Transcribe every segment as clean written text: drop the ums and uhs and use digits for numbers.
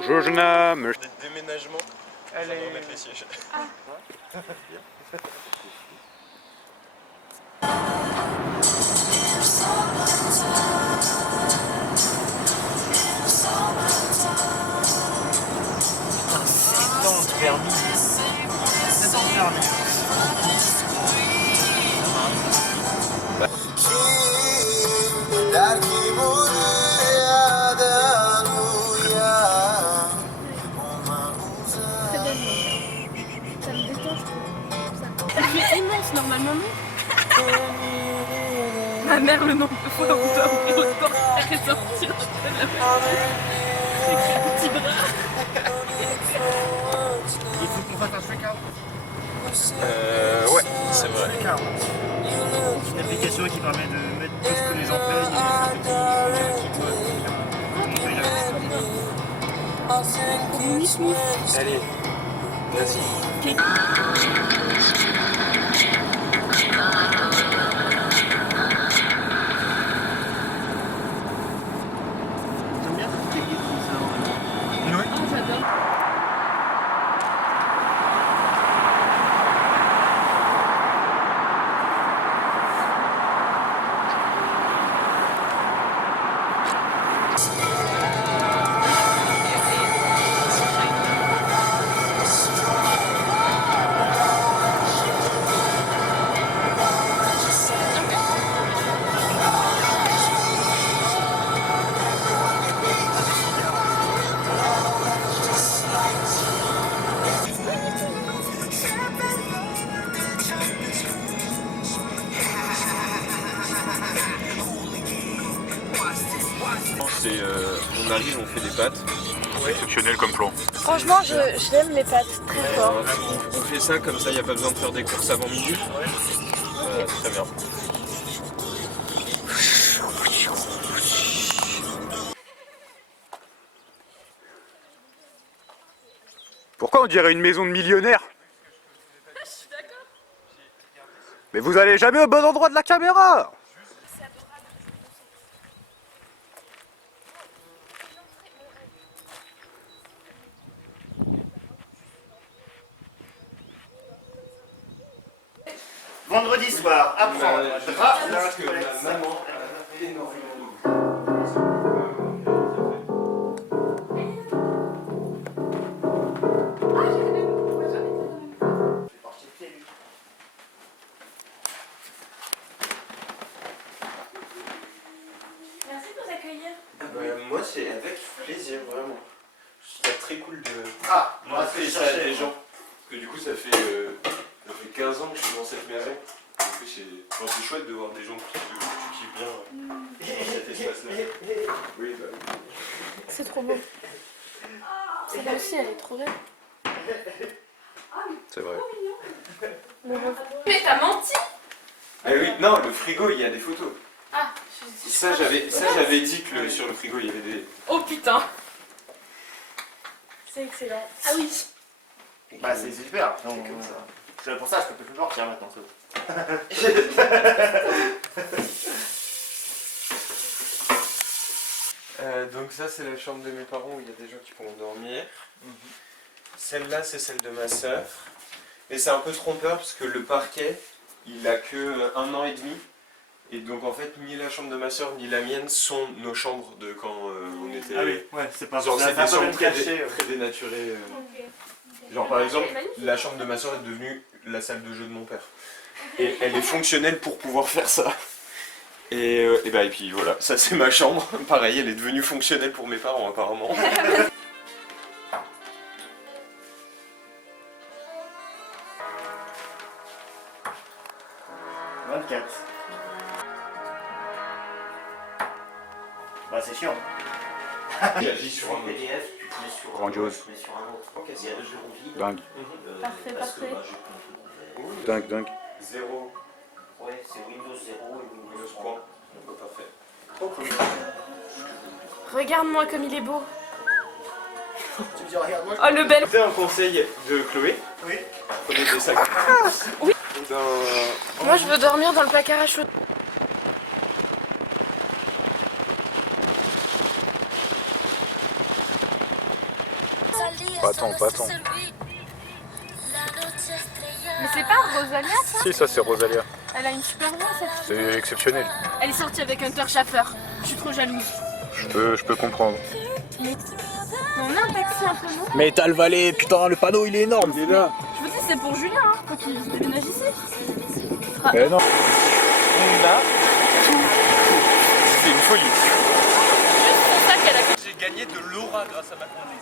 Bonjour jeune homme. Déménagement. Elle est... remettre les sièges. permis. 7 ans de permis. Ça me détend, je trouve. Elle fait immense normalement, non? Ma mère, le nombre de fois où on doit ouvrir le portail et sortir de la voiture avec ses petits bras. Il faut qu'on fasse un check-out. Ouais, c'est vrai. C'est une application qui permet de mettre tout ce que les gens payent et des photos. Allez, merci. J'aime bien toutes les guides comme ça. Oui. Oh, j'adore. On arrive, on fait des pâtes. Exceptionnel comme plan. Franchement, je l'aime les pâtes très fort. On fait ça comme ça, il n'y a pas besoin de faire des courses avant midi. Très bien. Pourquoi on dirait une maison de millionnaire? Je suis d'accord. Mais vous allez jamais au bon endroit de la caméra. C'est adorable. Vendredi soir, apprendre. Maman a énormément. Merci de nous accueillir. Moi, c'est avec plaisir, vraiment. C'est très cool de Moi, montrer ça à des gens. Parce que du coup, ça fait 15 ans que je suis dans cette maison. Du coup, c'est chouette de voir des gens que tu kiffes bien dans cet espace-là. Oui, bah oui. C'est trop beau. Celle-là aussi, elle est trop belle. C'est vrai. Mais t'as menti! Ah oui, non, le frigo, il y a des photos. Ah, Ça, j'avais dit que sur le frigo, il y avait des... Oh putain! C'est excellent. Ah oui! Bah, c'est super. C'est comme ça. C'est pour ça que je peux plus sortir maintenant. Donc ça, c'est la chambre de mes parents où il y a des gens qui pourront dormir. Celle-là, c'est celle de ma sœur. Et c'est un peu trompeur parce que le parquet, il a que 1 an et demi. Et donc en fait, ni la chambre de ma sœur ni la mienne sont nos chambres de quand on était... Ah oui, ouais, c'est pas Genre ça. c'est des chambres très, caché. très dénaturées. Genre par exemple, la chambre de ma soeur est devenue la salle de jeu de mon père. Et elle est fonctionnelle pour pouvoir faire ça. Et puis voilà, ça c'est ma chambre. Pareil, elle est devenue fonctionnelle pour mes parents apparemment. Bah, c'est chiant. J'agis sur un PDF, tu mets sur Grandiose. tu mets sur un autre. Ok, Il y a 2 euros vides. Dingue. Parfait, Parce que parfait. bah, j'ai plein de Dingue, dingue. 0. Ouais, c'est Windows 0 et Windows Windows 3. 3. Donc parfait. Regarde-moi comme il est beau. Tu me dis, regarde-moi. Oh le bel. C'était un conseil de Chloé. Oui. Prenez des sacs. Oui. D'un- Moi je veux dormir dans le placard à chaudes. Pas tant, pas tant. Mais c'est pas Rosalia ça? Si, ça c'est Rosalia. Elle a une super voix cette fille. C'est exceptionnel. Elle est sortie avec Hunter Schaffer. Je suis trop jalouse. Je peux comprendre. Mais on a un taxi un peu long. Mais t'as le valet, putain, le panneau il est énorme. Il est là. Je vous dis c'est pour Julien, hein, faut qu'il se déménage ici. Mais non. On a tout. C'est une folie. Juste pour ça qu'elle a... J'ai gagné de l'aura grâce à ma conduite.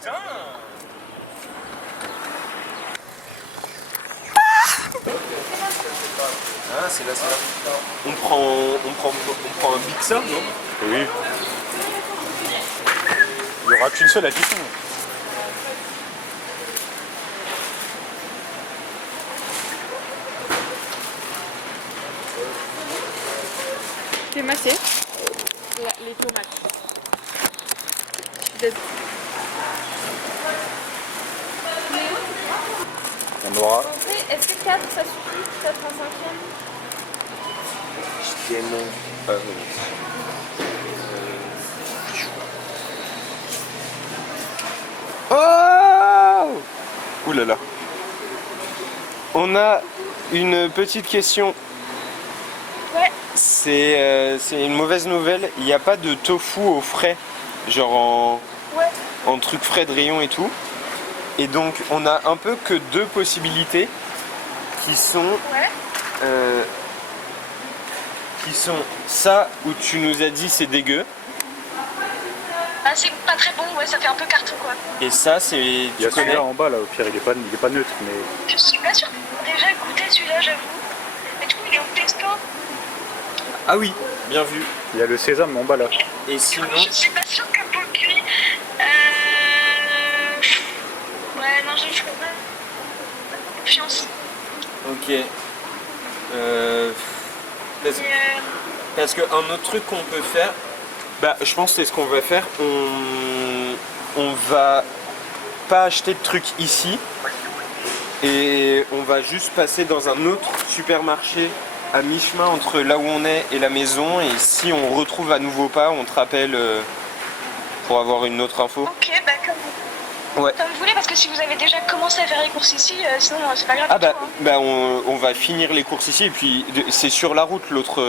Putain. Ah, c'est là, c'est là. On prend un Big Sur, non? Oui. Il n'y aura qu'une seule addition. T'es massé. Les tomates. On aura. Est-ce que 4 ça suffit? Peut-être un cinquième? Je t'aime. Ah, non. Oh! Ouh là là. On a une petite question. Ouais. C'est une mauvaise nouvelle. Il n'y a pas de tofu au frais, genre en truc frais de rayon et tout. Et donc on a un peu que deux possibilités qui sont ça où tu nous as dit c'est dégueu. Ah, c'est pas très bon, ouais, ça fait un peu carton quoi. Et ça c'est. Il y a celui-là en bas là, au pire il est pas neutre mais. Je suis pas sûre déjà goûté celui-là, j'avoue. Mais du coup, il est au pesto. Ah oui, bien vu. Il y a le sésame en bas là. Et sinon. Je suis pas sûre que pour le cuit. Ouais, non, je ferai pas confiance. Ok. Parce qu'un autre truc qu'on peut faire, bah, je pense que c'est ce qu'on va faire. On va pas acheter de trucs ici et on va juste passer dans un autre supermarché à mi-chemin entre là où on est et la maison. Et si on retrouve à nouveau pas, on te rappelle pour avoir une autre info. Ok, bah Ouais. comme vous voulez, parce que si vous avez déjà commencé à faire les courses ici, sinon c'est pas grave. Ah du bah, tout, hein. bah on va finir les courses ici et puis c'est sur la route l'autre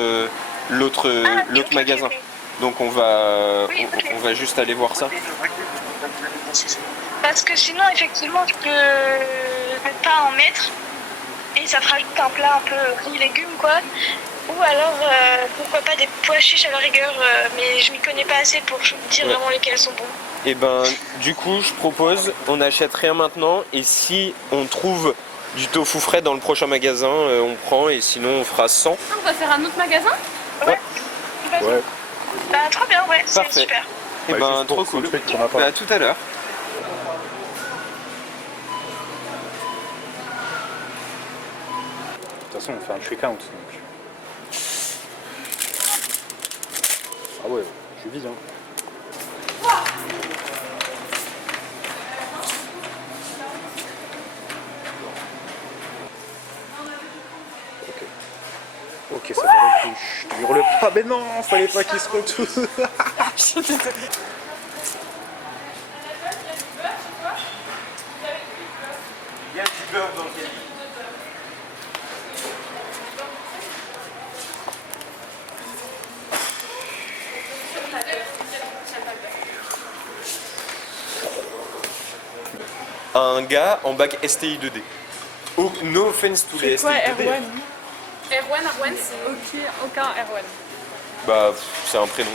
Ok, magasin. ok. Donc on va Oui, ok. on va juste aller voir ça. Parce que sinon, effectivement, tu peux ne pas en mettre et ça te rajoute un plat un peu riz légumes quoi. Ou alors, pourquoi pas des pois chiches à la rigueur, mais je m'y connais pas assez pour dire Ouais. vraiment lesquels sont bons. Et ben du coup je propose on n'achète rien maintenant et si on trouve du tofu frais dans le prochain magasin on prend et sinon on fera 100. On va faire un autre magasin? Ouais. Vas-y. Ouais. Bah, trop bien, ouais, c'est Parfait. super. Et Ouais, ben juste pour trop ce cool. truc qu'on a pas. Bah, à tout à l'heure. De toute façon on fait un check-out donc. Ah ouais, je suis vide hein. Ok, ça va le plus. Chut, hurle pas, mais non, fallait pas qu'il se retourne. Il y a du beurre dans le caddie. Un gars en bac STI 2D. Oh, no offense to les STI 2D. Erwan, c'est aucun Erwan. Bah, c'est un prénom.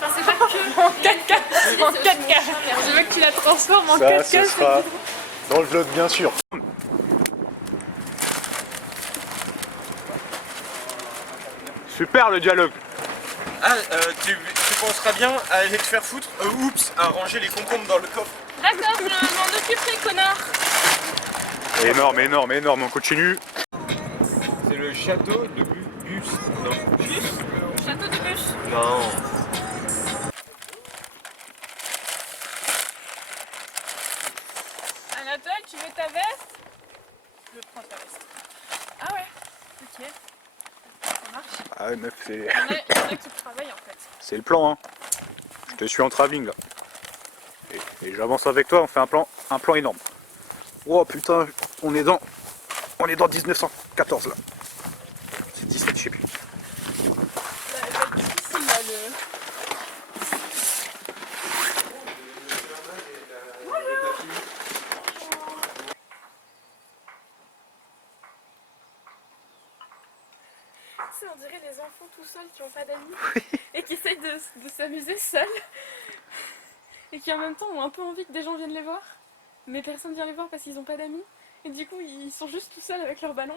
Enfin, c'est pas que en 4K. En 4K. Je veux que tu la transformes en Ça, 4K. ce sera dans le vlog bien sûr. Super le dialogue. Ah, tu penseras bien à aller te faire foutre, oups, à ranger les concombres dans le coffre. D'accord, je m'en occuperai, connard. Énorme, énorme, énorme, on continue. C'est le château de Bus. Non. Château de bûche. Non. Elle a Ouais, meuf, Il y en a qui travaillent en fait. c'est le plan, hein. Je te suis en travelling, là. Et j'avance avec toi, on fait un plan énorme. Oh putain, on est dans 1914 là. C'est 17, je sais plus. Ça va être difficile là le. Tu sais, on dirait des enfants tout seuls qui n'ont pas d'amis et qui essayent de s'amuser seuls et qui en même temps ont un peu envie que des gens viennent les voir, mais personne vient les voir parce qu'ils n'ont pas d'amis et du coup ils sont juste tout seuls avec leur ballon.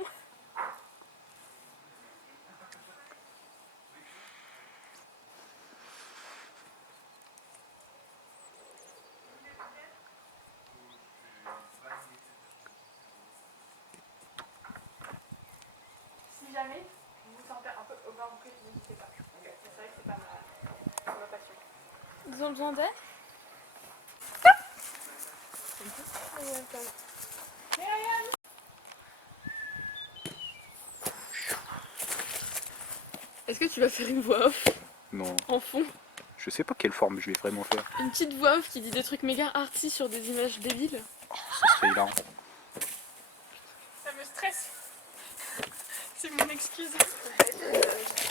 Si jamais vous vous sentez un peu overbooked, n'hésitez pas. C'est vrai que c'est pas ma passion. Ils ont besoin d'aide? Est-ce que tu vas faire une voix off Non, en fond? je sais pas quelle forme je vais vraiment faire. Une petite voix off qui dit des trucs méga arty sur des images débiles? Ça serait hilarant. Ça me stresse. C'est mon excuse.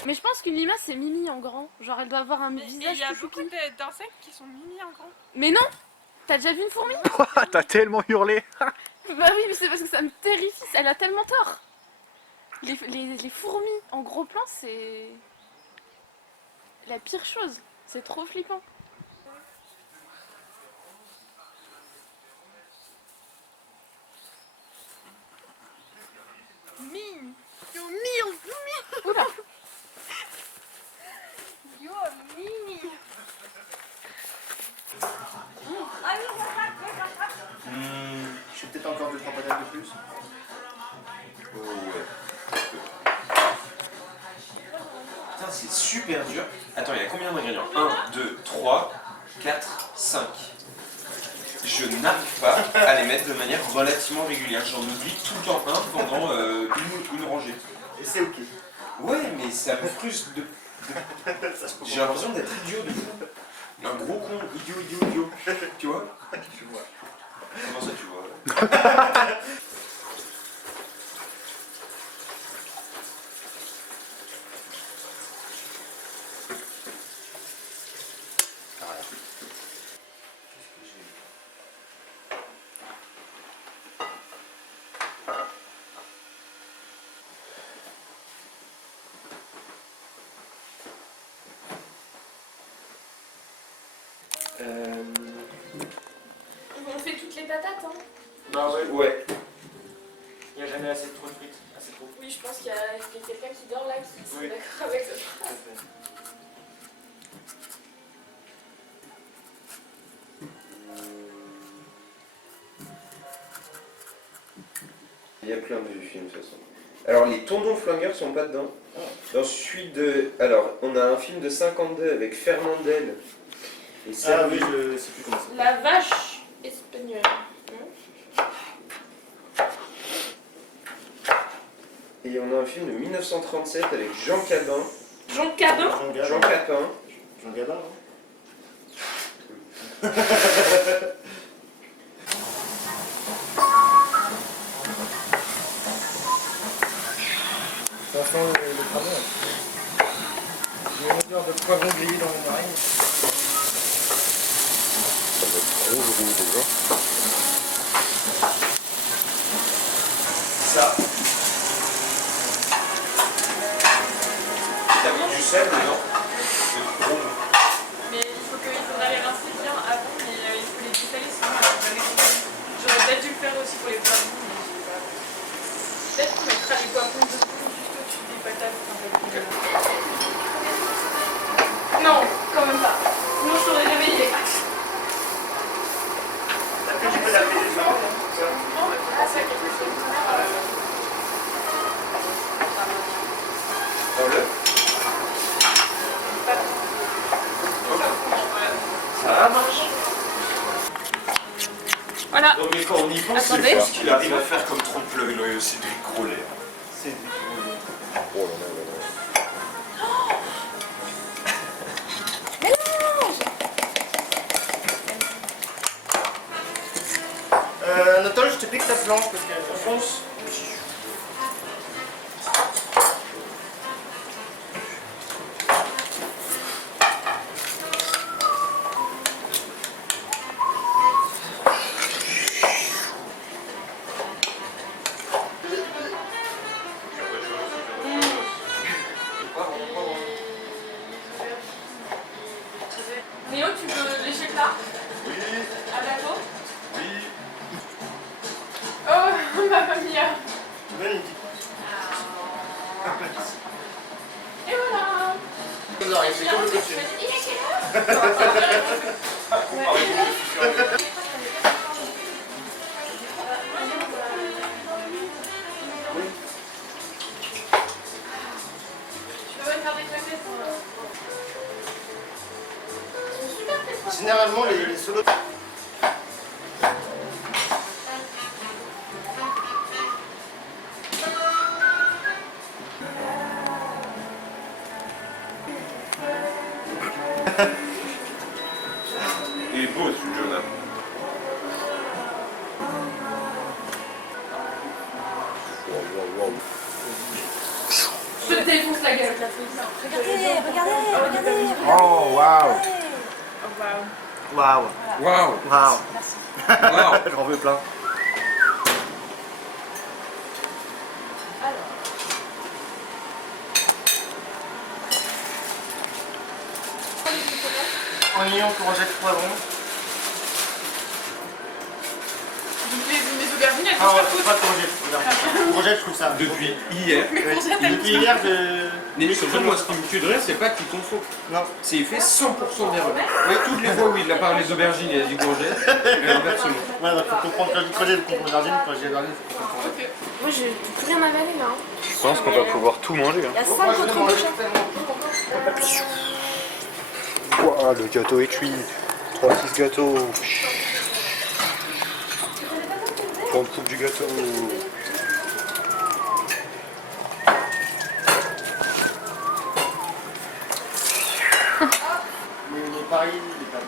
Mais je pense qu'une limace c'est Mimi en grand. Genre elle doit avoir un visage. Il y a tout beaucoup choupi. d'insectes qui sont mimi en grand. Mais non! T'as déjà vu une fourmi? T'as tellement hurlé. Bah oui, mais c'est parce que ça me terrifie. Elle a tellement tort. Les fourmis en gros plan, c'est la pire chose. C'est trop flippant. Mimi. Yo, Mimi. Oula! Yo, Mimi. Je fais peut-être encore 2-3 patates de plus. Oh, ouais. Putain, c'est super dur. Attends, il y a combien d'ingrédients? 1, 2, 3, 4, 5. Je n'arrive pas à les mettre de manière relativement régulière. J'en oublie tout le temps un pendant une rangée. Et c'est ok. Ouais, mais ça me frustre de... J'ai l'impression d'être idiot de fou. Un gros con, idiot. Tu vois? Je vois. Comment ça, tu vois? On fait toutes les patates, hein? Bah ouais. Ouais. Il n'y a jamais assez de trop de frites. Assez trop. Oui, je pense qu'il y a quelqu'un qui dort là qui est Oui. d'accord avec cette phrase. Il y a plein de films de toute façon. Alors les Tondons Flingueurs sont pas dedans. Dans celui de... Alors on a un film de 52 avec Fernandel. Et ça, Ah oui, je sais plus comment ça. La vache espagnole. Et on a un film de 1937 avec Jean Cabin. Jean Cabin. Jean Capin. Jean Gabin, hein. Ça sent le cramon. J'ai une odeur de poivron grillé dans mon oreille. Ça. T'as mis du sel dedans? C'est trop bon. Mais il faudra les rincer bien avant, mais il faut les détailler sinon elle va jamais tomber. J'aurais peut-être dû le faire aussi pour les poivrons, mais j'ai pas. Peut-être qu'on mettra les poivrons dessous juste au-dessus des patates. Non, quand même pas. Sinon je t'aurais réveillé. Tu peux l'appeler les gens. Ah, c'est quelque chose. Prends-le. Ça marche. Voilà. Non mais quand on y pense, Attendez. c'est ce qu'il arrive à faire comme trompe-l'œil, Cédric Rollet. C'est du Oh là là là là. flanche parce qu'elle fonce. Néo, tu veux lécher le plat? Oui. À bientôt. Oh, mamma mia. Magnifique. Et voilà. Non, c'est comme le coach. Il est quelle heure? Tu peux faire des claquettes pour là. Généralement, les solos. Il est beau ce Jonah. Je te défonce la gueule, Catherine. Regardez. Oh, waouh. Oh, waouh. Waouh. Waouh. Waouh. Waouh. J'en veux plein. Oignon, courgette, poivron. Donc mes aubergines, elles Ah ouais, sont pas de courgette. Regarde. Courgette, je trouve ça. Depuis hier. Mes courgettes, elles Depuis hier, Mais surtout, moi, ce qui me tuerait, c'est pas qu'il confonde. Non. C'est il fait 100% d'erreur. Oui, toutes les fois où il a parlé d'aubergine et il a dit courgette, et inversement. Ouais, donc faut comprendre quand je dis courgette, faut comprendre l'ardine, quand je dis l'ardine, faut comprendre. Ok. Moi, j'ai plus rien avaler là. Je pense qu'on va pouvoir tout manger. Il y a 5 autres bouchées. Ouah, le gâteau est cuit. 3 petits gâteaux. Prends le coupe du gâteau. Les paris, les paris.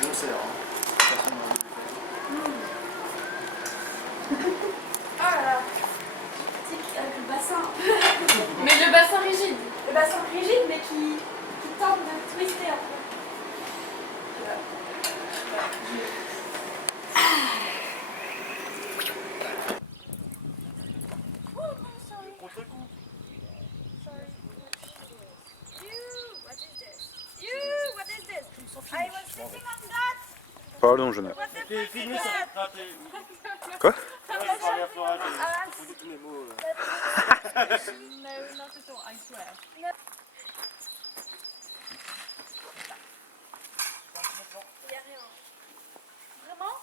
Je sais, hein. Personne n'a envie de le faire. Ah là là. Avec le bassin. Mais le bassin rigide. Le bassin rigide, mais qui tente de twister un peu. Contre-coup. Pardon, Jonah. T'es filmé sur ah, t'es- Quoi? Ouais, je parlais à Flora, t'as dit tous mes mots. Là. No, not at all, I swear. Il n'y a rien. Vraiment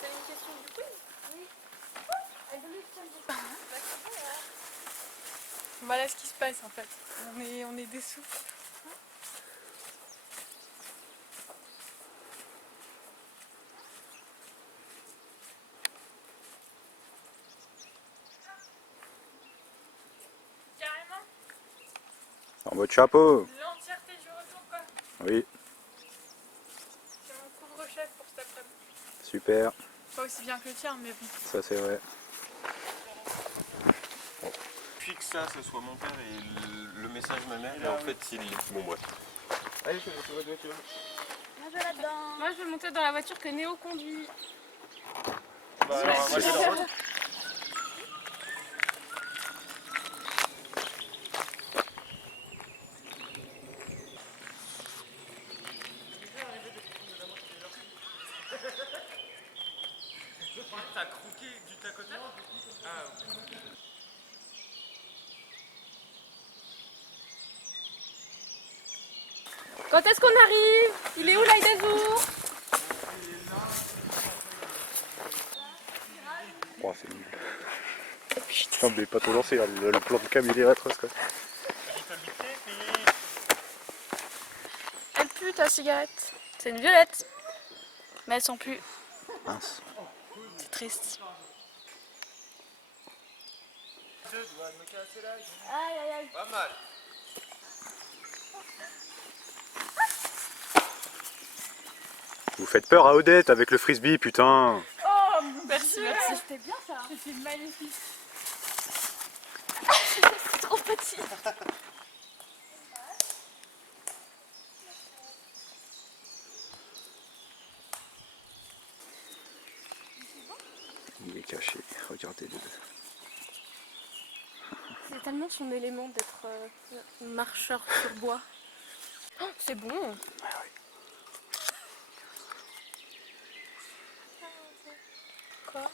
C'est une question du quiz? Oui. Elle veut que tu me dises. Voilà ce qui se passe en fait. On est dessous. Carrément, En mode chapeau. l'entièreté du retour quoi. Oui, C'est mon couvre-chef pour cet après-midi. super. Pas aussi bien que le tien, mais bon. Ça, c'est vrai. Puis que ça soit mon père et le message ma mère, et en fait, il. Bon, bref. Allez, tu vas tu vas. Moi, je vais là-dedans. Moi je vais monter dans la voiture que Néo conduit. Bah, alors, moi, j'ai la route. T'as croqué du tac au tac? Ah, ok. Quand est-ce qu'on arrive? Il est où l'ail des ours? Oh, c'est nul. Putain, mais pas tout lancé, là. Le plan de cam il est atroce quoi. cigarette. C'est une violette. Mais elles sont plus. Mince. C'est triste. Aïe aïe aïe. Pas mal. Vous faites peur à Odette avec le frisbee, putain. Oh, merci, merci. C'était bien ça. C'était magnifique. C'est trop petit. Il est caché, regardez-le. C'est tellement son élément d'être Marcheur sur bois. Oh, c'est bon. Quoi?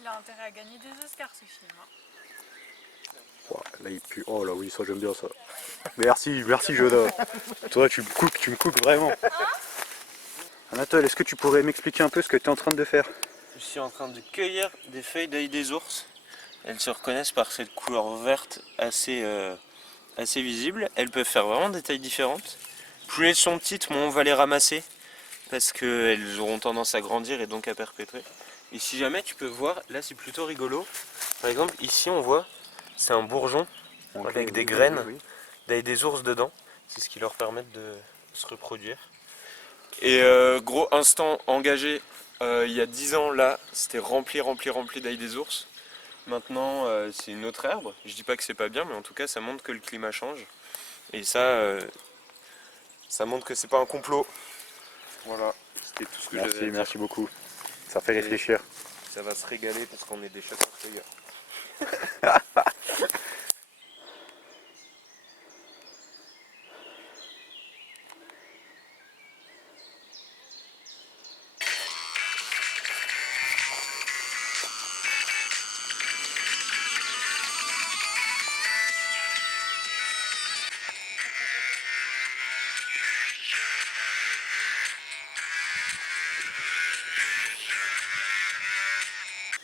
Il a intérêt à gagner des Oscars ce film. Ouah, là il pue. Oh là oui, ça j'aime bien ça. Merci, merci Joda. Toi tu me coupes vraiment. Anatole, est-ce que tu pourrais m'expliquer un peu ce que tu es en train de faire? Je suis en train de cueillir des feuilles d'ail des ours. Elles se reconnaissent par cette couleur verte assez visible. Elles peuvent faire vraiment des tailles différentes. Plus elles sont petites, moins on va les ramasser parce qu'elles auront tendance à grandir et donc à perpétrer. Et si jamais tu peux voir, là c'est plutôt rigolo. Par exemple, ici on voit, c'est un bourgeon avec des graines d'ail des ours dedans. C'est ce qui leur permet de se reproduire. Et gros instant engagé, il y a 10 ans là, c'était rempli d'ail des ours. Maintenant c'est une autre herbe. Je dis pas que c'est pas bien, mais en tout cas ça montre que le climat change. Et ça montre que c'est pas un complot. Voilà, c'était tout ce que j'avais à dire. Merci beaucoup. Ça fait réfléchir. Ça va se régaler parce qu'on est des chasseurs-cueilleurs.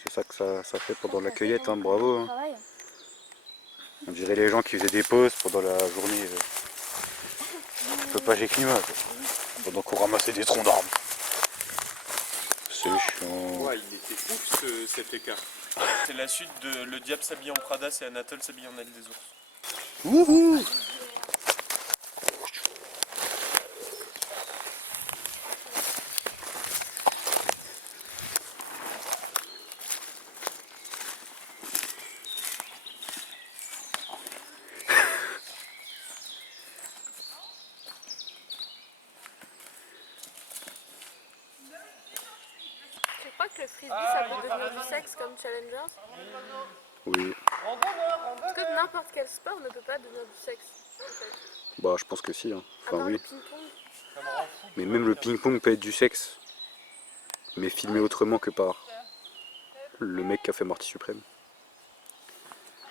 C'est ça que ça fait pendant la cueillette, hein, bravo. Hein. Travail. On dirait les gens qui faisaient des pauses pendant la journée. Propagé climat. Quoi. Pendant qu'on ramassait des troncs d'arbres. C'est chiant. Ouais, il était ouf cet écart. C'est la suite de Le Diable s'habille en Prada, c'est Anatole s'habille en aile des ours. Wouhou! Tu crois que le frisbee ça peut devenir du sexe comme Challengers? Oui. Parce que n'importe quel sport ne peut pas devenir du sexe. En fait. Bah je pense que si. Hein. À Enfin part oui. le ping-pong. Mais même le ping-pong peut être du sexe. Mais filmé autrement que par le mec qui a fait Marty Suprême.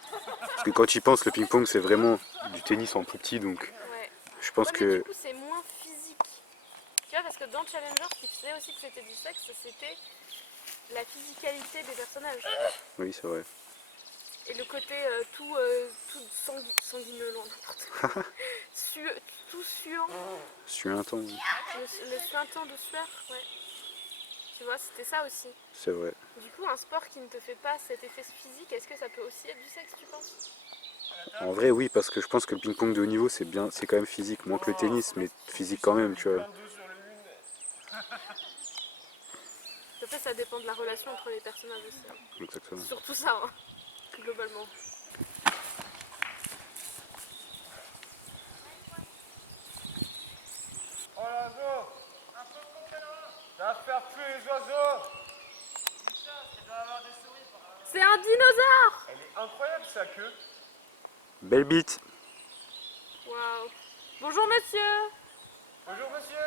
Parce que quand tu y penses, le ping-pong c'est vraiment du tennis en plus petit, donc Ouais. je pense Ouais, mais que... du coup c'est moins physique. Tu vois, parce que dans Challengers, ce qui faisait aussi que c'était du sexe, c'était la physicalité des personnages. Oui, c'est vrai. Et le côté tout sanguinolent, n'importe quoi. Tout suant. Suintant, Le suintant de sueur, ouais. Tu vois, c'était ça aussi. c'est vrai. Du coup, un sport qui ne te fait pas cet effet physique, est-ce que ça peut aussi être du sexe, tu penses? En vrai, oui, parce que je pense que le ping-pong de haut niveau, c'est quand même physique, moins que le tennis, mais physique quand même, tu vois. Après, ça dépend de la relation entre les personnages aussi. Hein. Exactement. Surtout ça, hein, globalement. Oh l'oiseau! Ça va faire tuer les oiseaux! C'est un dinosaure! Elle est incroyable sa queue! Belle bite. Waouh! Bonjour monsieur! Bonjour monsieur!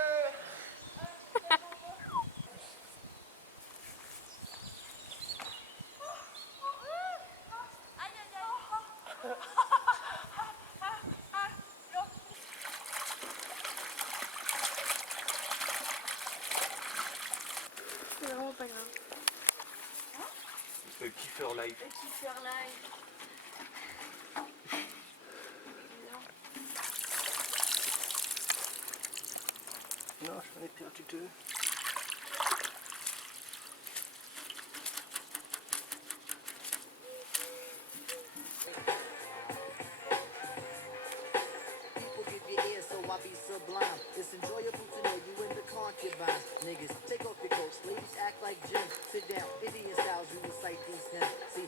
C'est vraiment pas grave. Le kiffer live. Le kiffer live. On est perdu deux. People give you ear, so I be sublime. It's enjoyable to know you in the concubine. Niggas, take off your coats. Ladies act like Jim. Sit down, Indian styles, you recite these hymns. See,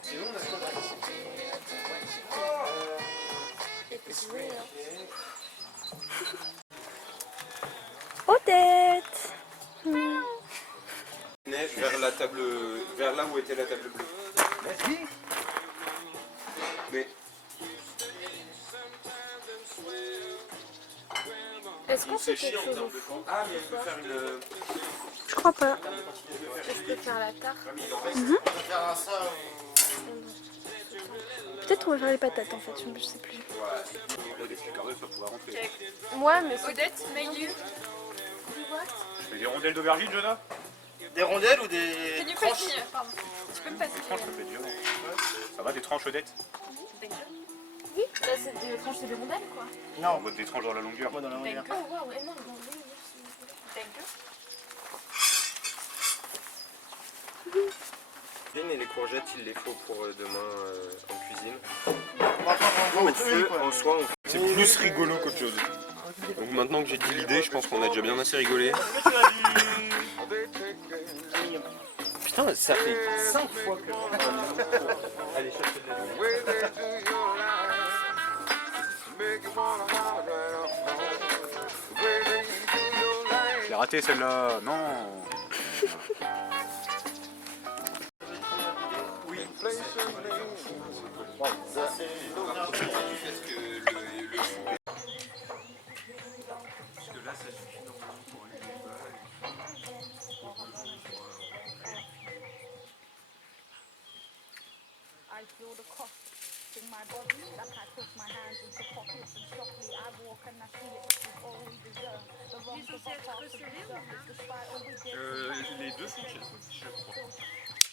It's real. Odette. Neige vers la table, vers là où était la table bleue. Vas-y. Mais Est-ce qu'on c'est fait quelque chiant en chose termes au de fond? temps. Ah, mais on peut faire une. Je crois pas. Je peux faire la tarte. Peut-être on va faire les patates en fait, je sais plus. Moi, mais Odette, Maïlu. Je fais des rondelles d'aubergine, Jonah. Des rondelles ou des Du tranches? petit, pardon. Tu peux me passer Tranche, ça peut être violent. Ça va, des tranches Odette? Oui, là c'est des tranches de rondelles quoi. En Non, mode des tranches dans la longueur. moi dans la longueur. Oh waouh, énorme. Et les courgettes, il les faut pour demain en cuisine. On va pas en mettre une, quoi. En soi, c'est plus rigolo qu'autre chose. Donc maintenant que j'ai dit l'idée, je pense qu'on a déjà bien assez rigolé. Putain, ça fait 5 fois que... Allez, chercher de la lumière. Je l'ai raté celle-là, non. Oui. Parce que là, ça suffit normalement pour aller I feel the cost in my body, like I put my hands into pockets and softly I walk and I see it, this is all we deserve. The wrongs of our past to be surfaced, despite all we did. Les deux sont chez eux, je crois.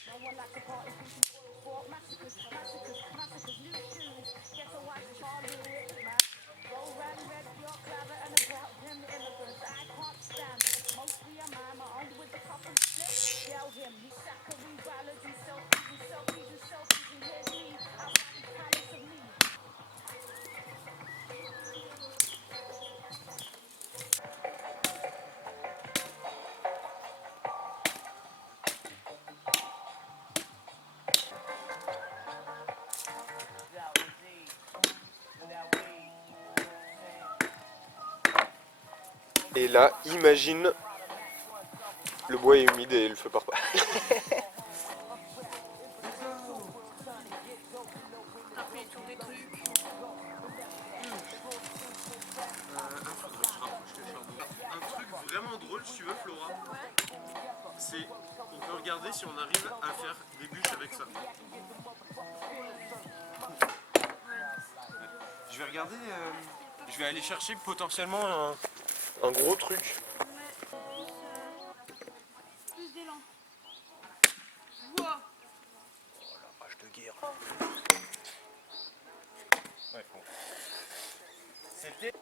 No one likes a party, people sport massacres, massacres, massacres, new shoes. Guess I watch Charlie man. Go round red, your claver and about him immigrants. I can't stand it. Mostly a mime, armed with the cup and slip. Yell him, he saccharine biology, selfies and selfies and selfies and here's me. Outside the palace of me. Et là, imagine, le bois est humide et le feu part pas. Un truc vraiment drôle, si tu veux, Flora, c'est on peut regarder si on arrive à faire des bûches avec ça. Je vais regarder, je vais aller chercher potentiellement un gros truc. Plus d'élan. Rage de guerre. Ouais, bon. C'était...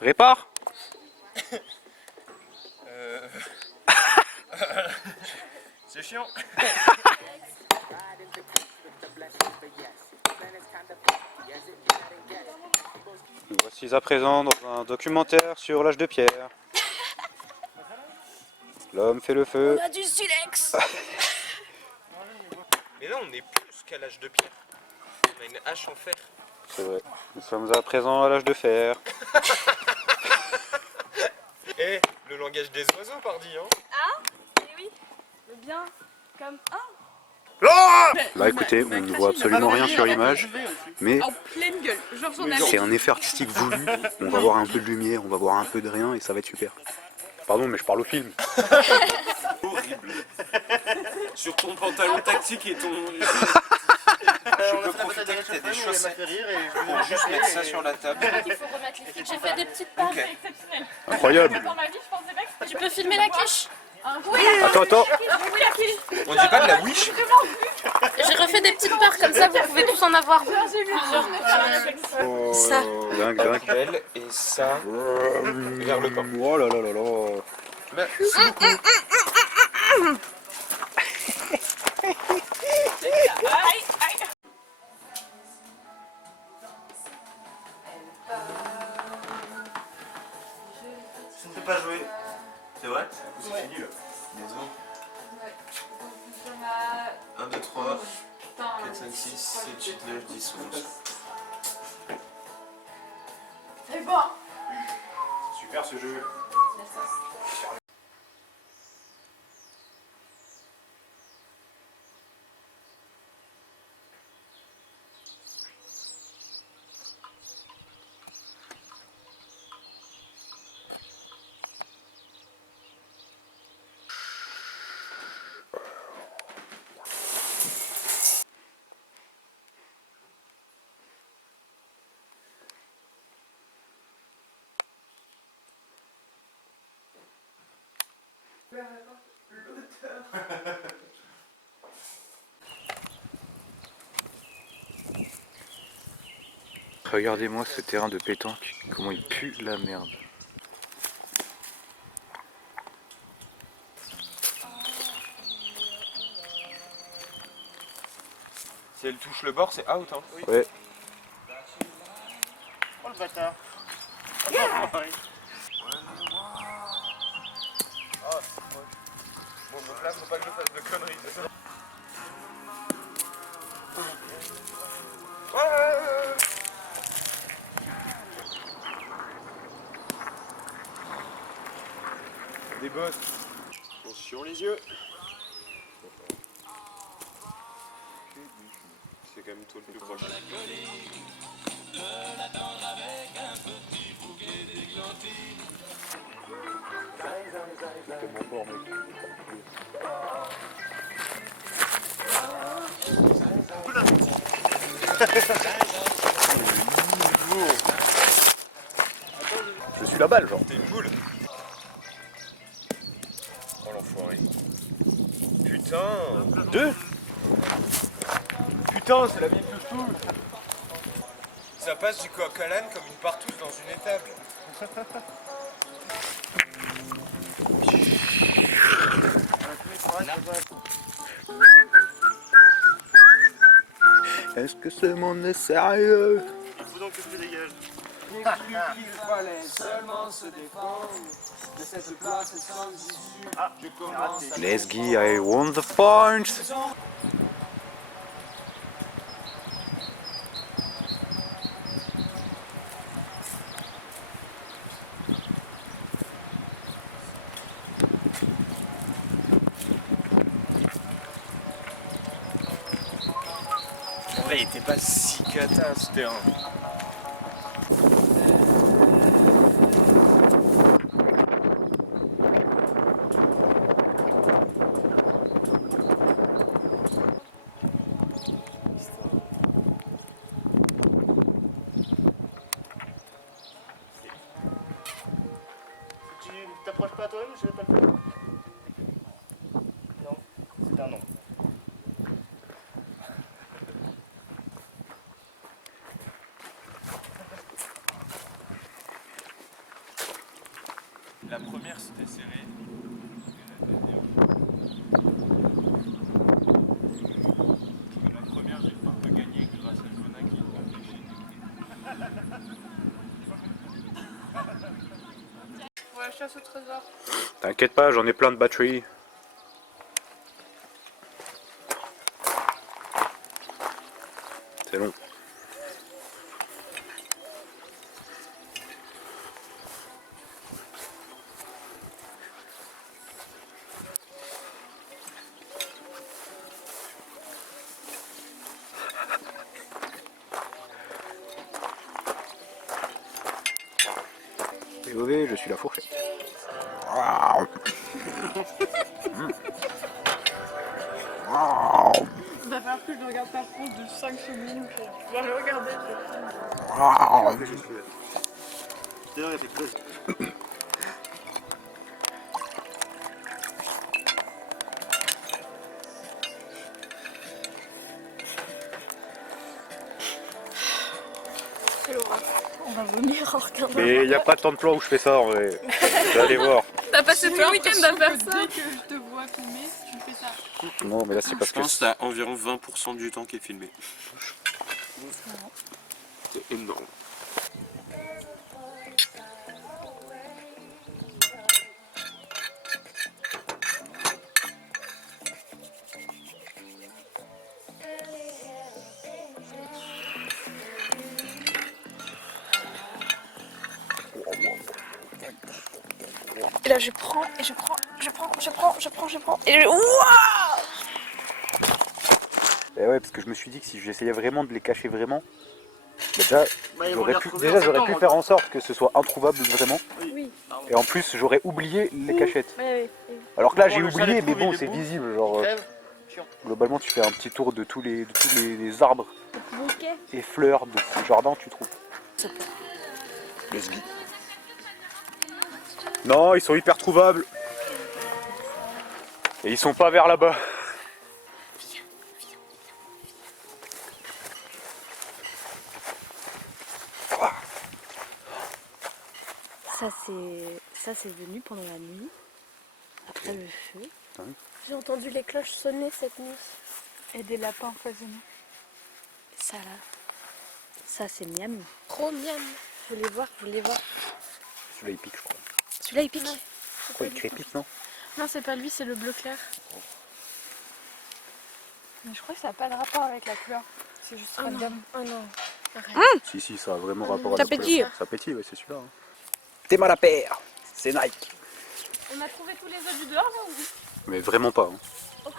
Répare. C'est chiant. Nous voici à présent dans un documentaire sur l'âge de pierre. L'homme fait le feu. On a du silex. Mais là, on est plus qu'à l'âge de pierre. On a une hache en fer. C'est vrai. Nous sommes à présent à l'âge de fer. Et le langage des oiseaux, pardi, hein. Eh oui, mais bien comme un. Là écoutez, on ne voit absolument rien sur l'image, mais En pleine gueule. Genre j'en c'est un effet artistique voulu. On va voir un peu de lumière, on va voir un peu de rien et ça va être super. Pardon, mais je parle au film. Horrible. Sur ton pantalon tactique et ton... Je peux profiter que t'aies des chaussettes pour juste mettre ça sur la table. Il faut remettre les frites. J'ai fait des petites pâtes exceptionnelles. Incroyable. Dans ma vie, je pensais pas que tu peux filmer la quiche. Attends. On dit pas de la wish? J'ai refait des petites parts comme ça, vous pouvez tous en avoir. Ça. Dingue. Belle, et ça vers le corps. Oh là là là là. Merci beaucoup. Je ne sais pas jouer. C'est vrai? C'est fini là. Let's go. 1, 2, 3, 4, 5, 6, 7, 8, 9, 10, 11. C'est bon. Super ce jeu. Regardez-moi ce terrain de pétanque, comment il pue la merde. Si elle touche le bord, c'est out. Hein. Ouais. Oh le bâtard. Bon, donc là, faut pas que je fasse de conneries. Des bosses. Attention les yeux. C'est quand même toi le plus proche. Je suis la balle genre. T'es une boule. Oh l'enfoiré. Putain. 2. Putain, c'est la même que tout. Ça passe du coq à l'âne comme une partouze dans une étable. Est-ce que ce monde est sérieux? Il faut donc que je me dégage. Il fallait seulement se défendre de cette place sans issue. Je commence à... Lesgy, I want the points. En vrai, il était pas si cata ce terrain. Si tu t'approches pas à toi-même, je vais pas le faire. Non, c'est un non. La première c'était serré. La première j'ai fait un peu gagner grâce à Jonah qui m'a fléché. Ouais, chasse au trésor. T'inquiète pas, j'en ai plein de batteries. C'est long. VOV, je suis la fourchette. Il va falloir que je regarde par contre de 5 secondes pour pouvoir le regarder. Tout à l'heure, il a fait close. vomir en regardant. Mais il n'y a pas tant de plans où je fais ça en vrai. Vous allez voir. T'as passé tout le week-end à faire ça. Dès que je te vois filmer, tu fais ça. Non, mais là c'est parce Je que. pense que t'as environ 20% du temps qui est filmé. C'est énorme. Et là, je prends, et je prends, et Waouh! Et ouais, parce que je me suis dit que si j'essayais vraiment de les cacher vraiment, bah déjà, Bah, ils vont j'aurais les pu, retrouver déjà en j'aurais pu septembre, faire en sorte que ce soit introuvable vraiment. Oui. Et en plus, j'aurais oublié les cachettes. Ouais, ouais. Alors que là, Bon, j'ai le chat oublié, les mais trouve, bon, il est c'est beau. visible. Genre, Crève. Chiant. globalement, tu fais un petit tour de tous les arbres Bouquet. et fleurs de ce jardin, tu trouves. Let's go. Non, ils sont hyper trouvables. Et ils sont pas vers là-bas. Ça c'est venu pendant la nuit. Après le feu. J'ai entendu les cloches sonner cette nuit. Et des lapins empoisonnés. Ça là. Ça c'est miam. Trop miam. Vous voulez voir, vous voulez voir. Celui-là, il pique, je crois. Celui-là il pique. Pourquoi il crépite, non? Non, c'est pas lui, c'est le bleu clair. Mais je crois que ça n'a pas de rapport avec la couleur. C'est juste random. Oh non. Arrête. Si, ça a vraiment rapport à Ça la couleur. pétille. Ça pétille, ouais, c'est celui-là. Hein. T'es mal à paire. C'est Nike. On a trouvé tous les œufs du dehors, là, ou... Mais vraiment pas. Hein.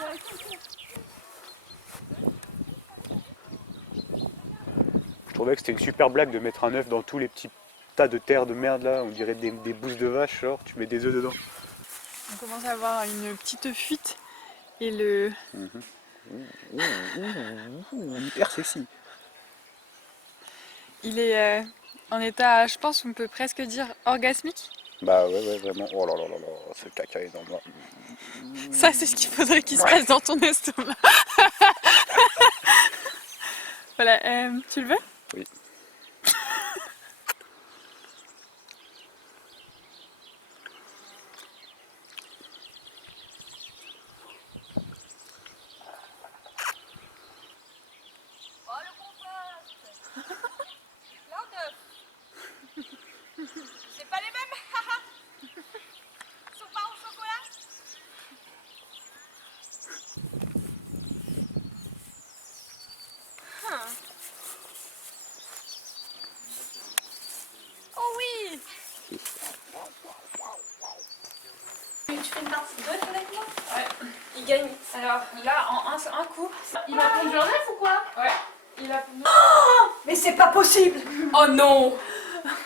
Je trouvais que c'était une super blague de mettre un œuf dans tous les petits tas de terre de merde là. On dirait des bousses de vache, genre tu mets des œufs dedans. On commence à avoir une petite fuite. Et le. Hyper sexy. Il est en état, je pense, on peut presque dire orgasmique. Bah ouais, vraiment. Oh là là là là, ce caca énorme. Ça, c'est ce qu'il faudrait qu'il se passe dans ton estomac. Voilà, tu le veux? Oui. C'est pas les mêmes. Ils sont pas au chocolat. Oh oui. Tu fais une partie de golf avec moi? Ouais. Il gagne. Alors là, en un coup, il a pondu un œuf ou quoi? Ouais. Il a pondu. Mais c'est pas possible. Oh non.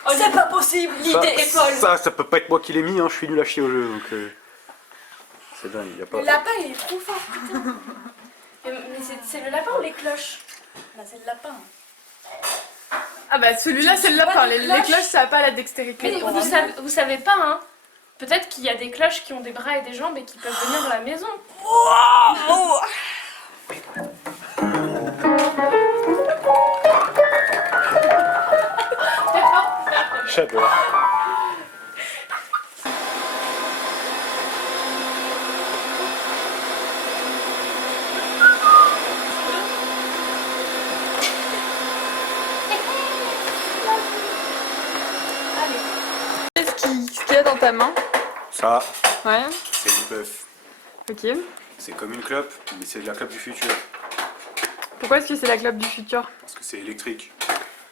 Oh, C'est pas possible. l'idée est folle. Ça peut pas être moi qui l'ai mis, hein. Je suis nul à chier au jeu donc. C'est dingue, y a pas. Le lapin il est trop fort. Putain. Mais c'est le lapin ou les cloches? Là c'est le lapin. Ah bah celui-là, c'est le lapin. Les cloches, ça n'a pas la dextérité. Mais vous savez pas, hein? Peut-être qu'il y a des cloches qui ont des bras et des jambes et qui peuvent venir dans la maison. J'adore. Ce qu'il y a dans ta main. Ça, Ouais, c'est du bœuf. ok. C'est comme une clope, mais c'est de la clope du futur. Pourquoi est-ce que c'est la clope du futur? Parce que c'est électrique.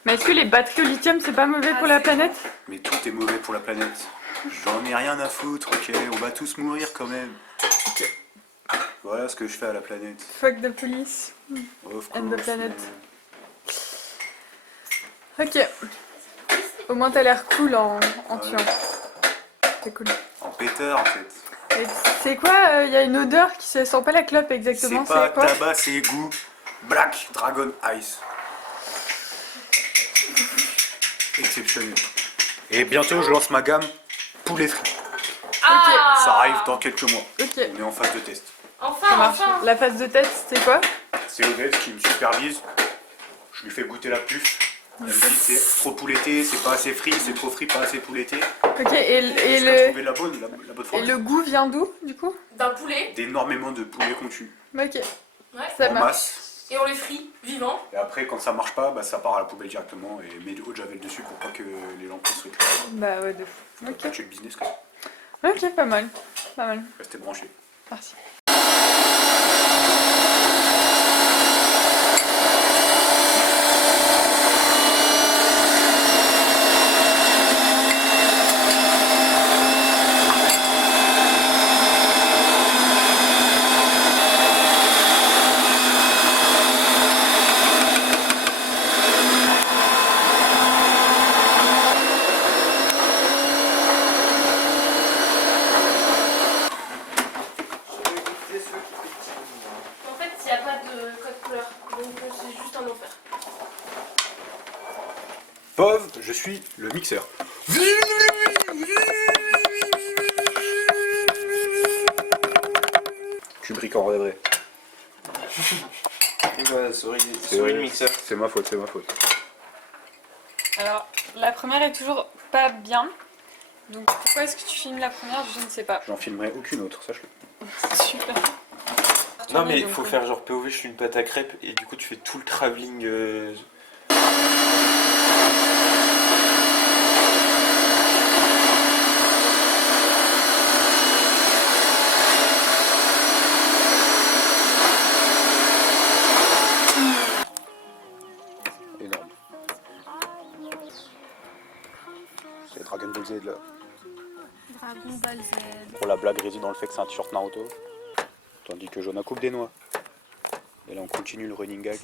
Mais est-ce que les batteries au lithium, c'est pas mauvais pour la planète? Mais tout est mauvais pour la planète. J'en ai rien à foutre, ok? On va tous mourir quand même. Voilà ce que je fais à la planète. Fuck the police. Of And the course, planet. man. Ok. Au moins t'as l'air cool en Ouais. tuant. C'est cool. En pétard en fait. Et c'est quoi? Il y a une odeur qui se sent pas la clope exactement. C'est pas quoi? tabac, c'est goût. Black Dragon Ice. Exceptionnel. Et bientôt je lance ma gamme poulet frit. Ah. Ça arrive dans quelques mois. Ok. On est en phase de test. Ça Enfin, marche. enfin. La phase de tête, c'est quoi? C'est Odette qui me supervise. Je lui fais goûter la puffe. Elle me dit c'est trop pouletté, c'est pas assez frit, c'est trop frit, pas assez pouletté. Ok, et Jusqu'à trouver la bonne et formule. le goût vient d'où du coup? D'un poulet. D'énormément de poulet qu'on tue Ok, Ouais. ça en marche. masse. Et on les frit vivants. Et après, quand ça marche pas, bah, ça part à la poubelle directement et met de eau de javel dessus pour pas que les lampes se récupèrent. Bah ouais, de fou. Ok, Tu le business quoi. ok, pas mal. Pas mal. Restez branchés. Parti. En fait, il n'y a pas de code couleur. Donc c'est juste un enfer. Pov, je suis le mixeur. Kubrick en vrai. Bah, souris le mixeur. C'est ma faute, c'est ma faute. Alors, la première est toujours pas bien. Donc pourquoi est-ce que tu filmes la première? Je ne sais pas. J'en filmerai aucune autre, sache-le. Super. Non mais il Donc, faut faire genre POV, je suis une pâte à crêpes et du coup tu fais tout le travelling. Énorme. C'est Dragon Ball Z là. Dragon Ball Z. Pour la blague réside dans le fait que c'est un t-shirt Naruto. Tandis que Jonah coupe des noix. Et là on continue le running gag.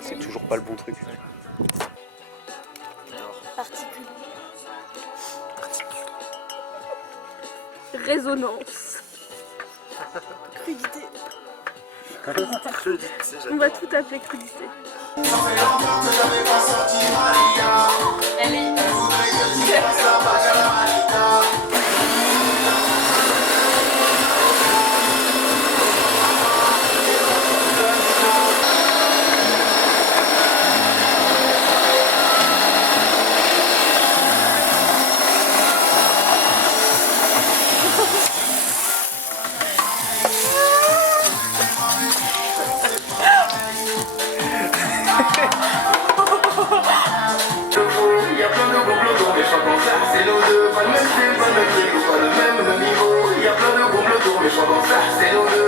C'est toujours pas le bon truc. Particules. Résonance. Crudité. On va tout appeler crudité. Elle est... Il y a plein de complots, mais chacun ça, c'est l'eau de pas le même style, pas le même niveau, pas le même niveau. Il y a plein de complots, mais chacun ça, c'est l'eau de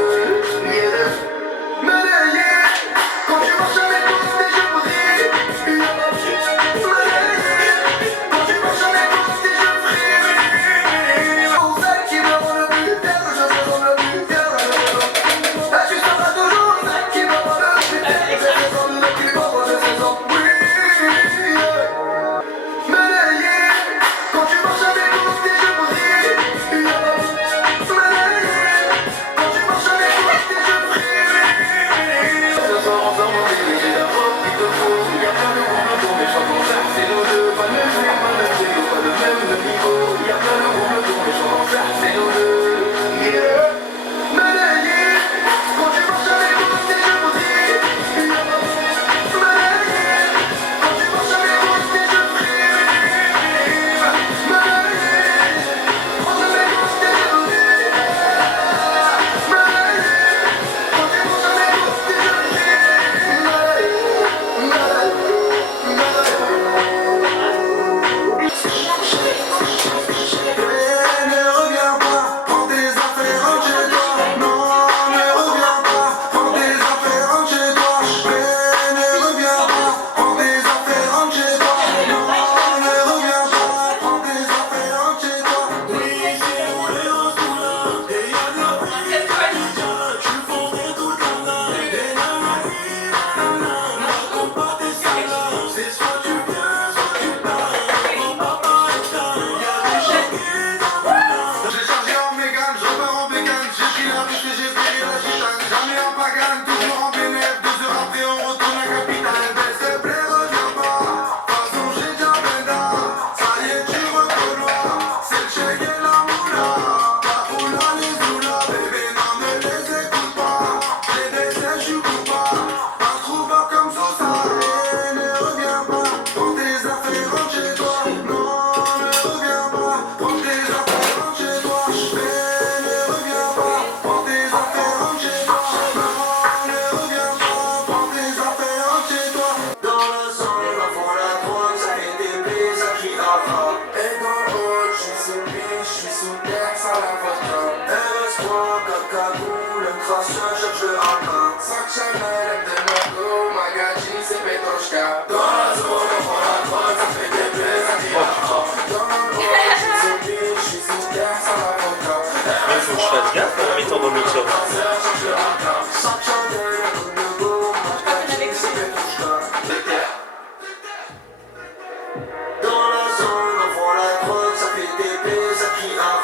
quand tu marches avec ton tes je brille. Quand tu marches avec ton tes je brille. Pour ça qui me rend le plus terne, je me rends le plus terne. Tu seras toujours ça qui me rend le plus terne, je me rends le plus terne. cagoule, un crachat cherche le haka. Sac Chanel, MDMA, magazine, c'est Petrushka. Dans la zone, on prend la drogue, ça fait des blés, ça dit dans le haut, je suis sous pied, je suis sous terre, sans la vodka. Il faut que je fasse gaffe en mettant dans le mixeur. Sac Chanel, MDMA, magazine, c'est Petrushka. Dans la zone, on prend la drogue, ça fait des blés, ça crie un.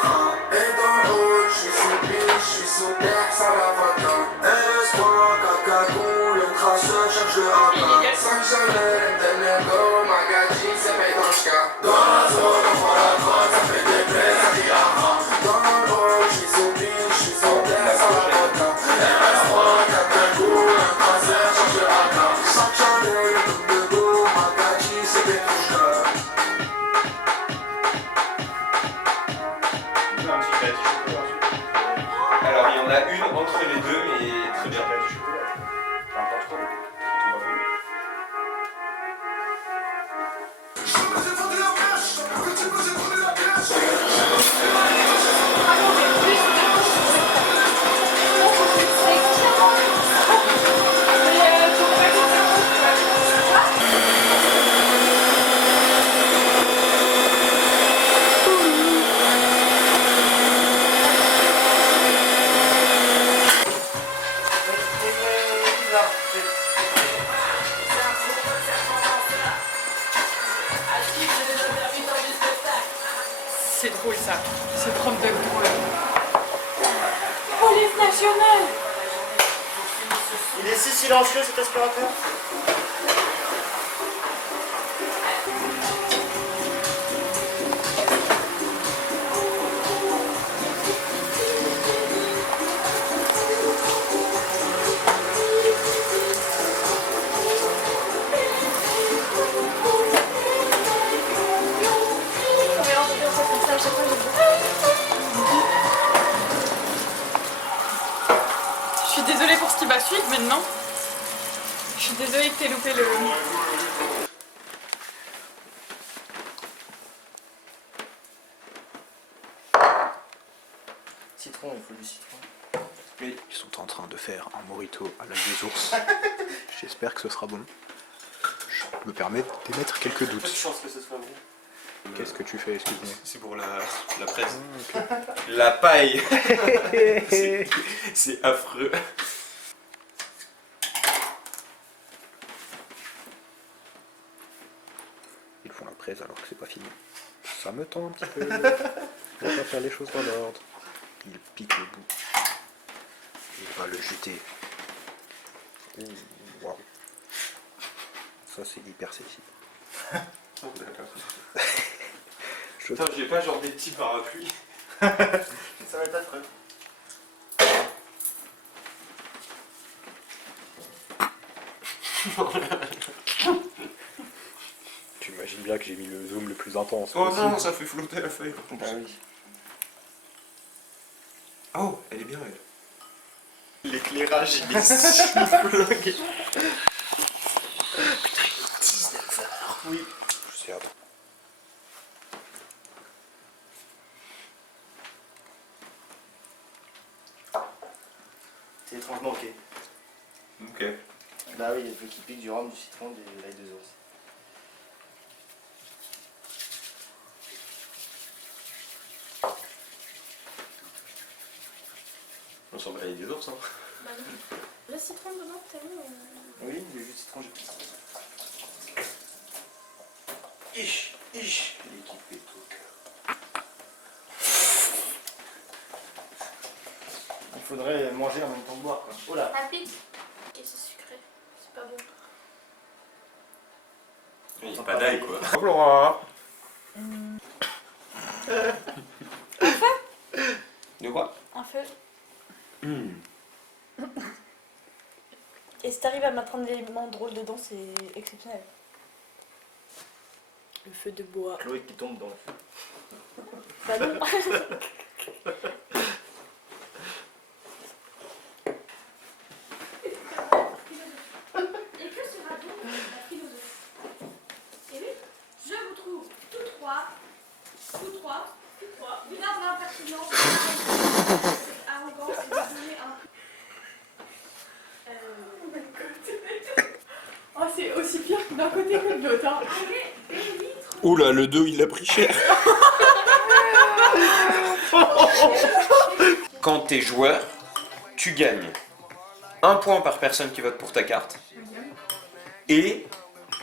Et dans le haut, je suis sous pied, je suis sous terre, sans la vodka. LS3, cacagoule, un cracheur, cherche le haka. Sac Chanel, MDMA, magazine, c'est Petrushka. Dans la zone, on prend la drogue, ça fait des blés, ça dit un. Dans le haut, je suis sous pied, je suis sous terre, sans la vodka. LS3, cacagoule, un cracheur, cherche le haka. Sac Chanel, MDMA, magazine, c'est Petrushka. Alors il y en a une entre les deux, mais très bien. C'est drôle ça, c'est trop de drôle. Police nationale. Il est si silencieux cet aspirateur. Je suis désolée pour ce qui va suivre maintenant. Je suis désolée que t'aies loupé le... Citron, il faut du citron. Ils sont en train de faire un mojito à l'œil des ours. J'espère que ce sera bon. Je me permets d'émettre quelques Peu de doutes. chance que ce soit bon. Qu'est-ce que tu fais, excuse-moi? C'est pour la presse. La paille. C'est affreux. Ils font la presse alors que c'est pas fini. Ça me tend un petit peu. On va faire les choses dans l'ordre. Il pique le bout. Il va le jeter. Ouh, waouh. Ça c'est hyper sexy. Putain, j'ai pas genre des petits parapluies. Ça va être affreux. Tu imagines bien que j'ai mis le zoom le plus intense. Oh possible. non, ça fait flotter la feuille. Ah oui. Oh, elle est bien elle. L'éclairage il est si Oui. Je sais, attends. C'est étrangement ok. Ok. Bah oui, il faut qu'il pique du rhum, du citron, du l'ail de ours. On s'en bat les ours, hein. Bah non. Le citron dedans, t'as vu Oui, du jus de citron, j'ai pris. L'équipe est au cœur. Il faudrait manger en même temps que boire quoi. Oh là. Ça pique. Ok, c'est sucré. C'est pas bon. Il n'y a pas d'ail quoi. Flora. De quoi? Un feu. Et si t'arrives à m'apprendre des éléments drôles dedans, c'est exceptionnel. Le feu de bois. Chloé qui tombe dans le feu. Bah non. Et que sera donc la philosophie? Et oui, je vous trouve tous trois, une arme d'impertinence, cette arrogance et de donner un d'un côté que de l'autre. Hein. Oula, le 2 il a pris cher. Quand t'es joueur, tu gagnes 1 point par personne qui vote pour ta carte et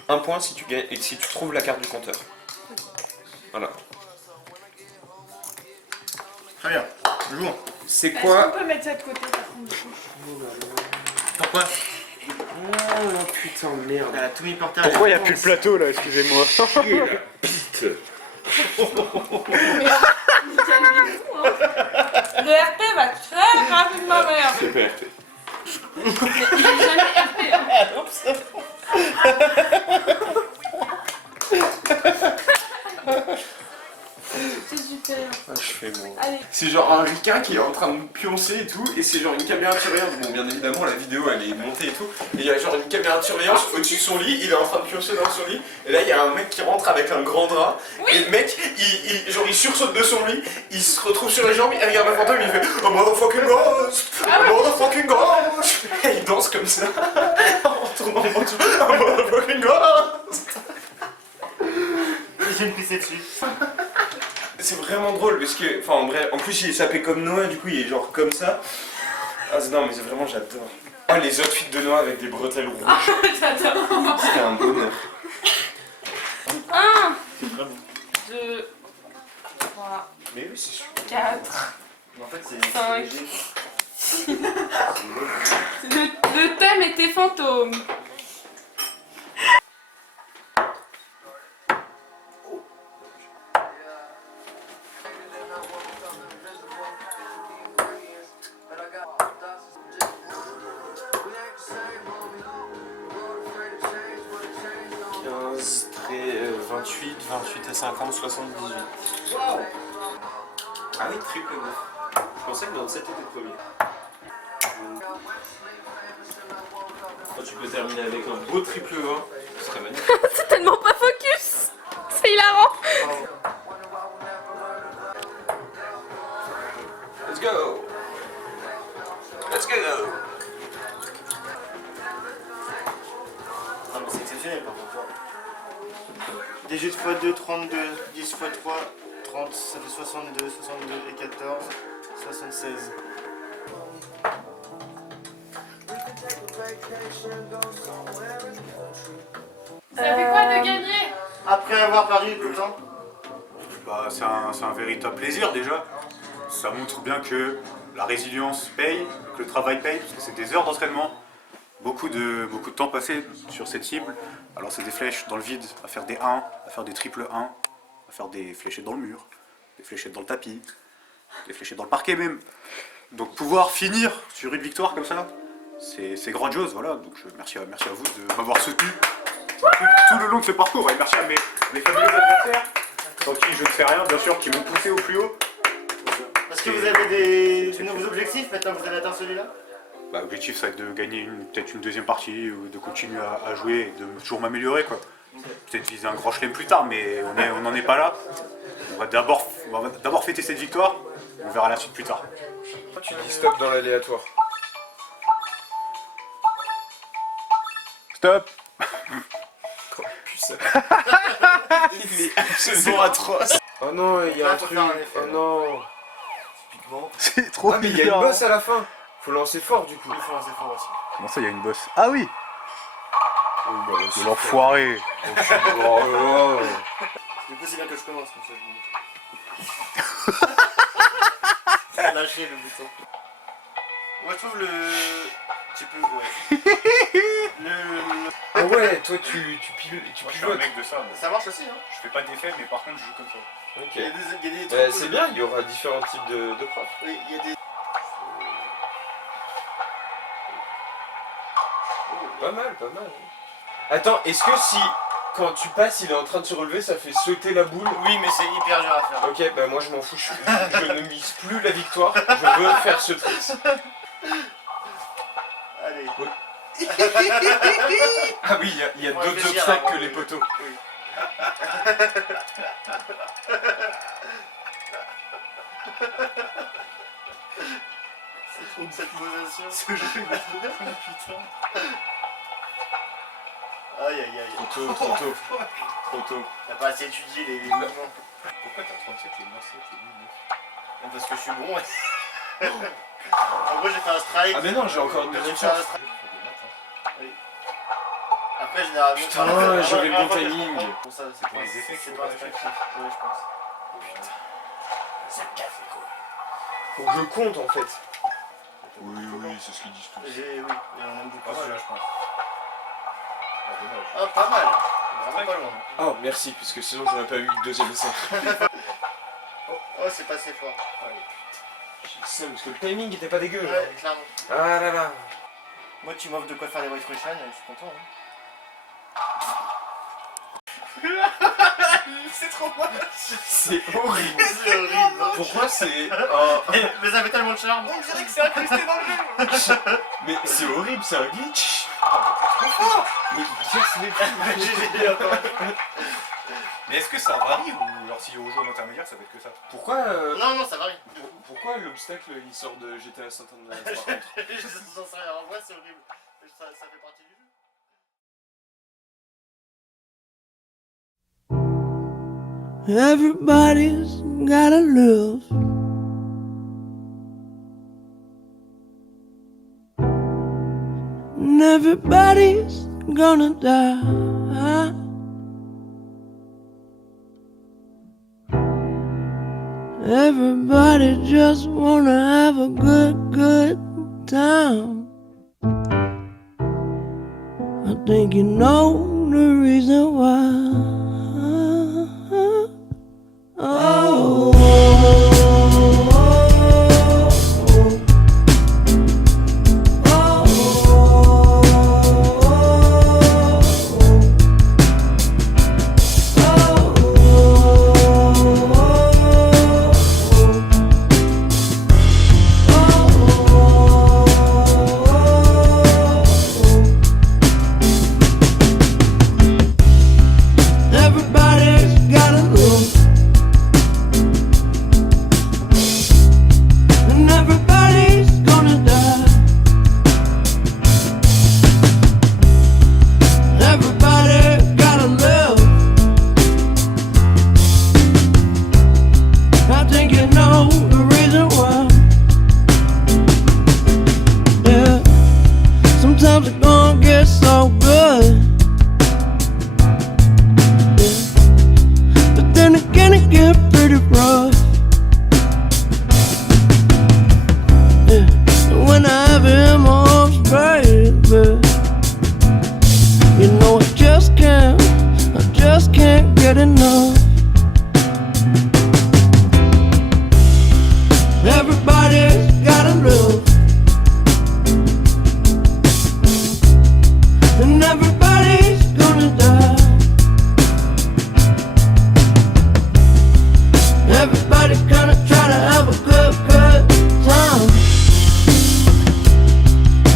1 point si tu gagnes et si tu trouves la carte du compteur. Voilà. Très bien. Jouons. C'est Est-ce quoi? qu'on peut mettre ça de côté par contre du coup? Pourquoi? Oh putain merde. Elle a tout mis par terre. Pourquoi il n'y a plus le plateau là, excusez-moi? Pite. Calmez-vous, hein. Le RP va très rapidement merde. C'est PRP. Mais il est jamais RP. C'est super. Ah, je fais mon... Allez. C'est genre un ricain qui est en train de pioncer et tout, et c'est genre une caméra de surveillance. Bon, bien évidemment, la vidéo elle est montée et tout, et il y a genre une caméra de surveillance au-dessus de son lit, il est en train de pioncer dans son lit, et là il y a un mec qui rentre avec un grand drap, et le mec il sursaute de son lit, il se retrouve sur les jambes, il regarde la fantôme, il fait Oh motherfucking ghost! Oh motherfucking ghost! Et il danse comme ça, en tournant en mode Oh motherfucking ghost! J'ai une pissée dessus. C'est vraiment drôle parce que, enfin en vrai, en plus il est sapé comme Noah, du coup il est genre comme ça. Ah non mais c'est vraiment j'adore. Ah les outfits de Noah avec des bretelles rouges, J'adore. c'était un bonheur. 1, C'est très bon. 2, 3, Mais oui c'est sûr. 4. En fait, c'est 5. léger. Le thème était fantôme. Très 28, 28 à 50, 78. Ah oui, triple 9. Je pensais que dans le 7 était premier. Quand tu peux terminer avec un beau triple 1, ce serait magnifique. C'est tellement pas focus. C'est hilarant. Let's go! Let's go! Ah, mais c'est exceptionnel par contre. 18 x 2, 32, 10 x 3, 30, ça fait 62, 62 et 14, 76. Ça fait quoi de gagner? Après avoir perdu tout le temps. Bah, c'est un véritable plaisir déjà. Ça montre bien que la résilience paye, que le travail paye, parce que c'est des heures d'entraînement, beaucoup de temps passé sur cette cible. Alors c'est des flèches dans le vide, à faire des 1, à faire des triple 1, à faire des fléchettes dans le mur, des fléchettes dans le tapis, des fléchettes dans le parquet même. Donc pouvoir finir sur une victoire comme ça, c'est grandiose, voilà. Donc merci à vous de m'avoir soutenu tout le long de ce parcours, et merci à mes fabuleux adversaires, sans qui je ne sais rien, bien sûr, qui m'ont poussé au plus haut. Est-ce que vous avez des nouveaux objectifs maintenant que vous avez atteint celui-là? Bah, l'objectif ça va être de gagner peut-être une deuxième partie, ou de continuer à jouer et de toujours m'améliorer quoi. Peut-être viser un grand chelem plus tard, mais on n'en est pas là. On va d'abord fêter cette victoire, on verra la suite plus tard. Tu dis stop dans l'aléatoire. Stop. Putain. Il est absolument atroce. Oh non, il y a un faut truc. faire un effet, Oh là. non. Typiquement. C'est trop Ah mais il y a une bosse à la fin. Faut lancer fort du coup. Il faut lancer fort aussi. Comment ça, il y a une bosse? Ah oui. Oh, bah, De l'enfoiré. Oh là là. Du coup, c'est bien que je commence comme ça. Je vous lâcher le bouton. Moi, je trouve le. Tu peux. Ouais. Ah ouais, toi tu pilotes. mec de ça. Ça marche aussi, hein. Je fais pas d'effet, mais par contre je joue comme ça. Ok. Il y a des Bah, trucs c'est cool. bien, il y aura différents types de profs. Oui, il y a des. Pas mal, pas mal. Attends, est-ce que si quand tu passes, il est en train de se relever, ça fait sauter la boule? Oui, mais c'est hyper dur à faire. Ok, bah moi je m'en fous, je ne mise plus la victoire, je veux faire ce trick. Allez. Oui. Ah oui, il y a On va d'autres réfléchir obstacles avant que les de- poteaux. Oui. C'est trop cette position. Ce jeu est putain. Aïe aïe aïe. Trop tôt, trop tôt. Trop tôt. T'as pas assez étudié les mouvements. Pourquoi t'as 37 et moi 7 et lui 9? Parce que je suis bon. En gros, j'ai fait un strike. Ah mais non, j'ai encore une deuxième J'ai fait un chance. strike. Oui. Après, généralement, Putain, j'avais le bon timing. Pour ça, c'est pour les effets, c'est pas instinctif. Oui, je pense. C'est le café quoi. Faut que je compte en fait. Oui, Oui, c'est ce qu'ils disent tous. Oui, et on aime beaucoup. Pas mal là, je pense. Ah, dommage. Ah, pas mal. Vraiment pas loin. Oh, merci, puisque sinon j'aurais pas eu le deuxième essai. Oh, c'est passé fort. J'ai le seum, parce que le timing était pas dégueu. Ouais, clairement. Ah là là. Moi, tu m'offres de quoi faire des White Russian, je suis content. C'est trop moche. C'est horrible. C'est horrible. Pourquoi c'est... Oh. Mais ça fait tellement de charme. On dirait que c'est incrusté dans le jeu. Mais c'est horrible, c'est un glitch. Trop fort. Mais casse les couilles. Mais est-ce que ça varie ou alors si on joue en intermédiaire ça va être que ça? Pourquoi Non, non, ça varie. Pourquoi l'obstacle il sort de GTA San Andreas par contre? Je n'en sais rien, en vrai c'est horrible. Ça fait partie du jeu. Everybody's gotta live. And everybody's gonna die. Everybody just wanna have a good time. I think you know the reason why. Oh. Sometimes it gon' get so good, yeah. But then again it get pretty rough, yeah. And when I have it in my arms, baby, you know I just can't get enough. Everybody's gotta live, and everybody's gonna die. Everybody's gonna try to have a good time.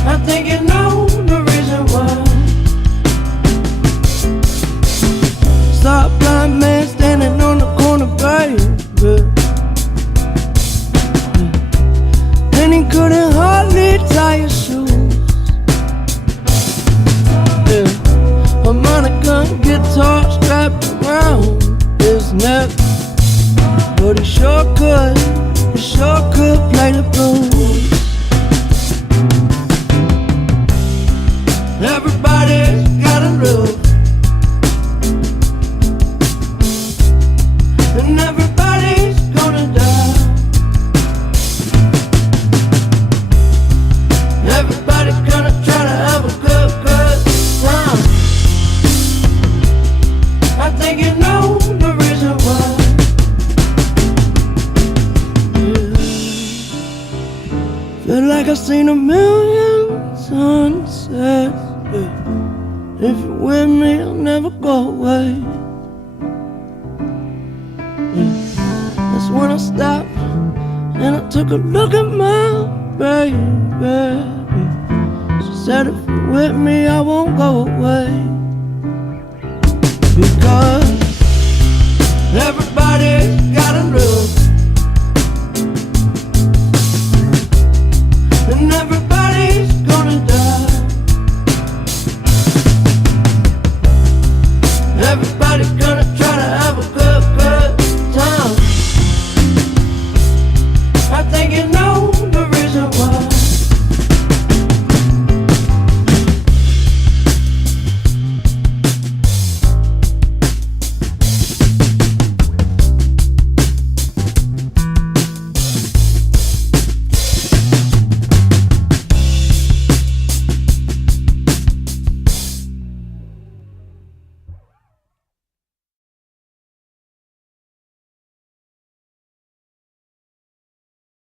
I think you know the reason why. Stop blind man standing on the corner, baby, and he couldn't hardly tie his shoes. Harmonica and guitar strapped around his neck, but he sure could play the blues. Everybody's gotta live, and everybody's gonna die. Everybody's gonna try to have a good time. I think you know the reason why. Yeah. Feel like I've seen a million sunsets, yeah. If you're with me, I'll never go away, yeah. That's when I stopped and I took a look at my baby. She said if you're with me, I won't go away, because